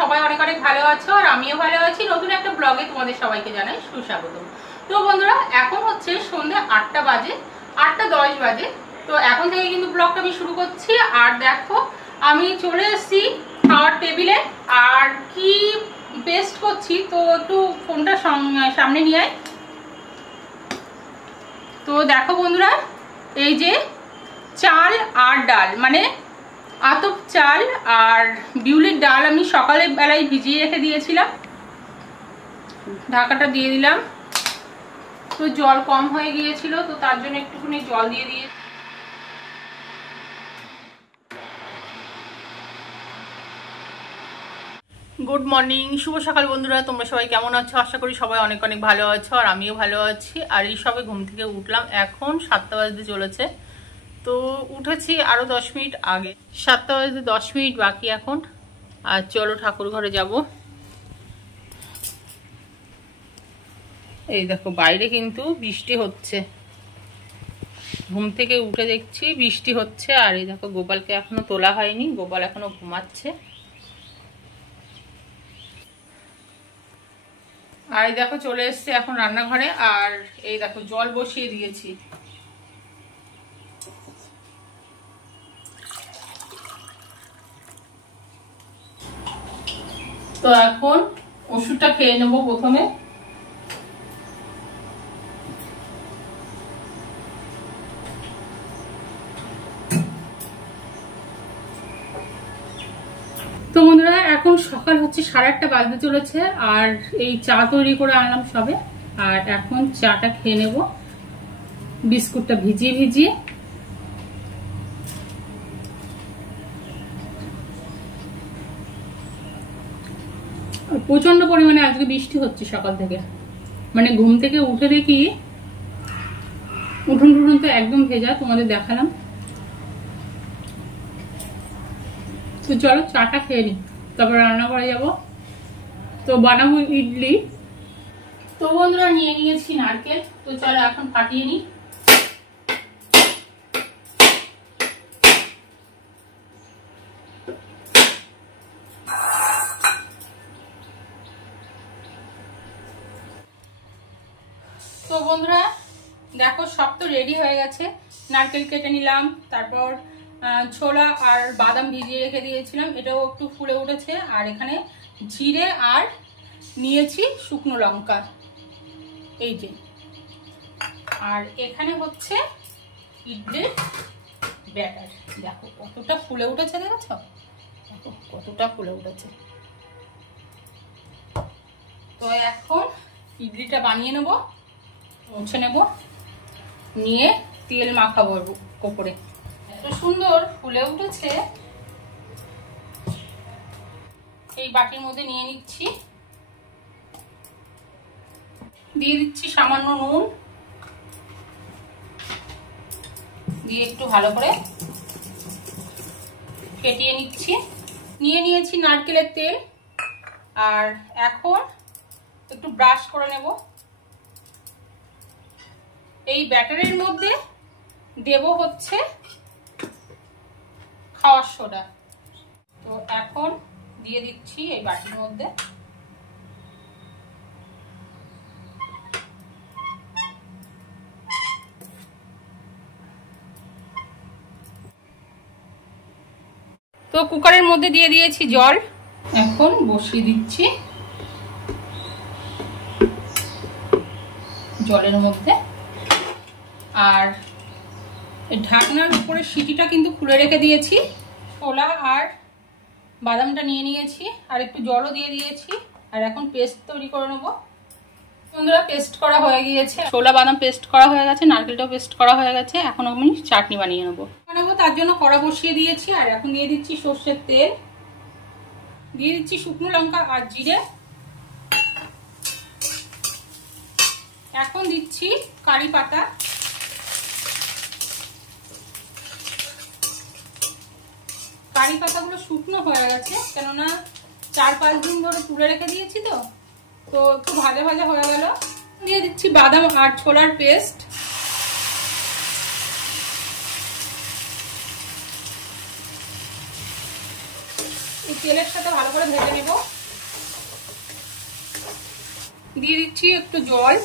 সবাই অনেক অনেক ভালো আছো আর আমিও ভালো আছি। নতুন একটা ব্লগে তোমাদের সবাইকে জানাই সুস্বাগত। তো বন্ধুরা এখন হচ্ছে সন্ধ্যে 8টা বাজে, 8টা 10 বাজে। তো এখন থেকে কিন্তু ব্লগটা আমি শুরু করছি। আর দেখো আমি চলে এসেছি খাওয়ার টেবিলে। আর কি পেস্ট করছি তো একটু ফোনটা সামনে নিয়ে আয়। তো দেখো বন্ধুরা, এই যে চাল আর ডাল, মানে আতপ চাল আর বিউলির ডাল আমি সকালে বেলায় ভিজিয়ে রেখে দিয়েছিলাম। ঢাকাটা দিয়ে দিলাম। তো জল কম হয়ে গিয়েছিল, তো তার জন্য একটুখানি জল দিয়ে দিয়ে গুড মর্নিং, শুভ সকাল বন্ধুরা। তোমরা সবাই কেমন আছো? আশা করি সবাই অনেক অনেক ভালো আছো আর আমিও ভালো আছি। আর এই সবে ঘুম থেকে উঠলাম, এখন 7টা বাজতে চলেছে। তো উঠেছি আরো 10 মিনিট আগে, 7টা বাজতে 10 মিনিট বাকি এখন। আর চলো ঠাকুর ঘরে যাব। এই দেখো বাইরে কিন্তু বৃষ্টি হচ্ছে, ঘুম থেকে উঠে দেখছি বৃষ্টি হচ্ছে। আর এই দেখো গোপালকে এখনো তোলা হয়নি, গোপাল এখনো ঘুমাচ্ছে। আর এই দেখো চলে এসছে এখন রান্নাঘরে। আর এই দেখো জল বসিয়ে দিয়েছি। তো এখন ওষুধটা খেয়ে নেবো প্রথমে। তো বন্ধুরা এখন সকাল হচ্ছে 8:30 বাজতে চলেছে। আর এই চা তৈরি করে আনলাম সবে। আর এখন চাটা খেয়ে নেব বিস্কুটটা ভিজিয়ে ভিজিয়ে। প্রচন্ড পরিমাণে আজকে বৃষ্টি হচ্ছে সকাল থেকে, মানে ঘুম থেকে উঠে দেখি উঠোন টুঠোন তো একদম ভেজা, তোমাদের দেখালাম। তো চলো চাটা খেয়ে নি, তারপর রান্না করে যাবো। তো বানাবো ইডলি। তো বন্ধুরা নিয়ে নিয়েছি নারকেল, তো চলো এখন ফাটিয়ে নি। তো বন্ধুরা দেখো সব তো রেডি হয়ে গেছে। নারকেল কেটে নিলাম, তারপর ছোলা আর বাদাম ভিজিয়ে রেখে দিয়েছিলাম, এটাও একটু ফুলে উঠেছে। আর এখানে জিরে আর নিয়েছি শুকনো লঙ্কা, এই যে। আর এখানে হচ্ছে ইডলির ব্যাটার। দেখো কতটা ফুলে উঠেছে, দেখেছো? দেখো কতটা ফুলে উঠেছে। তো এখন ইডলিটা বানিয়ে নেবো, মুছে নেব, নিয়ে তেল মাখাবো উপরে। এত সুন্দর ফুলে উঠেছে। এই বাটির মধ্যে নিয়ে নিচ্ছি, দিয়ে দিচ্ছি সামান্য নুন, দিয়ে একটু ভালো করে ফেটিয়ে নিচ্ছি। নিয়ে নিয়েছি নারকেলের তেল। আর এখন একটু ব্রাশ করে নেব। এই ব্যাটারের মধ্যে দেব হচ্ছে খাওয়ার সোডা। তো এখন দিয়ে দিচ্ছি এই বাটির মধ্যে। তো কুকারের মধ্যে দিয়ে দিয়েছি জল, এখন বসিয়ে দিচ্ছি জলের মধ্যে। আর ঢাকনার উপরে সিটিটা কিন্তু খুলে রেখে দিয়েছি। ছোলা আর বাদামটা নিয়ে নিয়েছি, আর একটু জলও দিয়ে দিয়েছি। আর এখন পেস্ট তৈরি করে নেবো। বন্ধুরা পেস্ট করা হয়ে গিয়েছে, ছোলা বাদাম পেস্ট করা হয়ে গেছে, নারকেলটাও পেস্ট করা হয়ে গেছে। এখন আমি চাটনি বানিয়ে নেবো। তার জন্য কড়া বসিয়ে দিয়েছি। আর এখন দিয়ে দিচ্ছি সর্ষের তেল, দিয়ে দিচ্ছি শুকনো লঙ্কা আর জিরে। এখন দিচ্ছি কারি পাতা। কারি পাতাগুলো শুকনো হয়ে গেছে, কেননা 4-5 দিন ধরে তুলে রেখে দিয়েছি। তো একটু ভাজা ভাজা হয়ে গেল। দিয়ে দিচ্ছি বাদাম আর ছোলার পেস্ট। এই তেলের সাথে ভালো করে ভেজে নেব। দিয়ে দিচ্ছি একটু জল,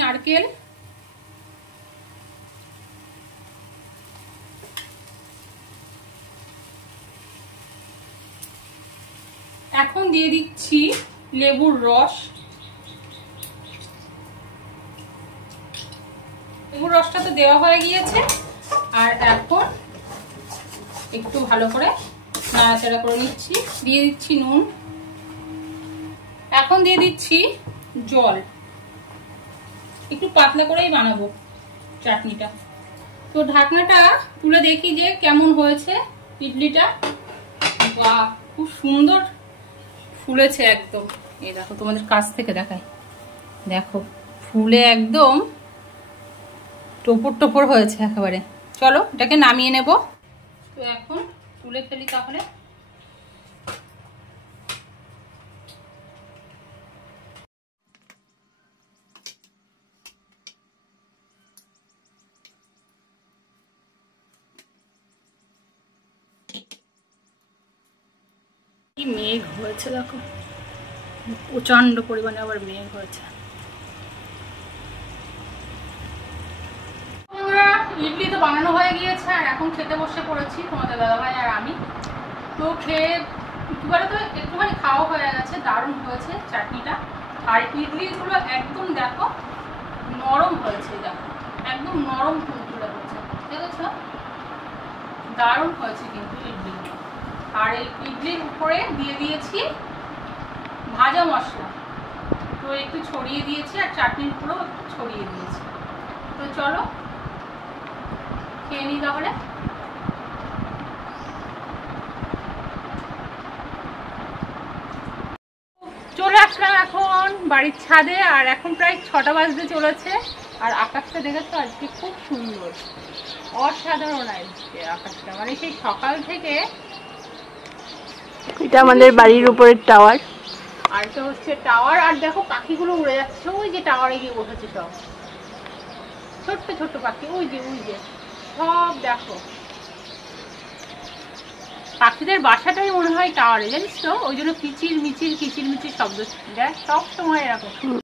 নারকেল, এখন দিয়ে দিচ্ছি লেবুর রস। লেবুর রসটা তো দেওয়া হয়ে গিয়েছে, আর এখন একটু ভালো করে নাড়াচাড়া করে নিচ্ছি। দিয়ে দিচ্ছি নুন, এখন দিয়ে দিচ্ছি জল। একটু পাতলা করেই বানাবো চাটনিটা। তো ঢাকনাটা তুলে দেখি যে কেমন হয়েছে ইডলিটা। বাহ, খুব সুন্দর ফুলেছে একদম। এই দেখো, তোমাদের কাছ থেকে দেখাই, দেখো ফুলে একদম টোপর টোপর হয়েছে একেবারে। চলো এটাকে নামিয়ে নেব। তো এখন তুলে ফেলি তাহলে। কি মেঘ হয়েছে দেখো, প্রচন্ড পরিমাণে আবার মেঘ হয়েছে। ইডলি তো বানানো হয়ে গিয়েছে, আর এখন খেতে বসে পড়েছি তোমাদের দাদাভাই আর আমি। তো খেয়ে কি বলে তো একটুখানি খাওয়া হয়ে গেছে, দারুণ হয়েছে চাটনিটা। আর ইডলিগুলো একদম দেখো নরম হয়েছে, দেখো একদম নরম তুলতুলে হয়েছে, দেখেছ? দারুণ হয়েছে কিন্তু ইডলিগুলো। আর এই ইডলির উপরে দিয়ে দিয়েছি ভাজা মশলা, তো একটু ছড়িয়ে দিয়েছি, আর চাটনির উপরেও একটু ছড়িয়ে দিয়েছি। তো চলো খেয়ে নিই তাহলে। চলে আসলাম এখন বাড়ির ছাদে, আর এখন প্রায় 6টা বাজতে চলেছে। আর আকাশটা দেখেছো আজকে খুব সুন্দর, অসাধারণ আজকে আকাশটা, মানে সেই সকাল থেকে। এটা আমাদের বাড়ির উপরের টাওয়ার, আর এটা হচ্ছে টাওয়ার। আর দেখো পাখিগুলো উড়ে যাচ্ছে, ওই যে টাওয়ারে গিয়ে বসেছে সব ছোট্ট ছোট্ট পাখি, ওই যে সব দেখো। পাখিদের বাসাটাই মনে হয় টাওয়ারে, জানিস তো, ওই জন্য কিচির মিচির শব্দ দেয় সব সময় এরকম।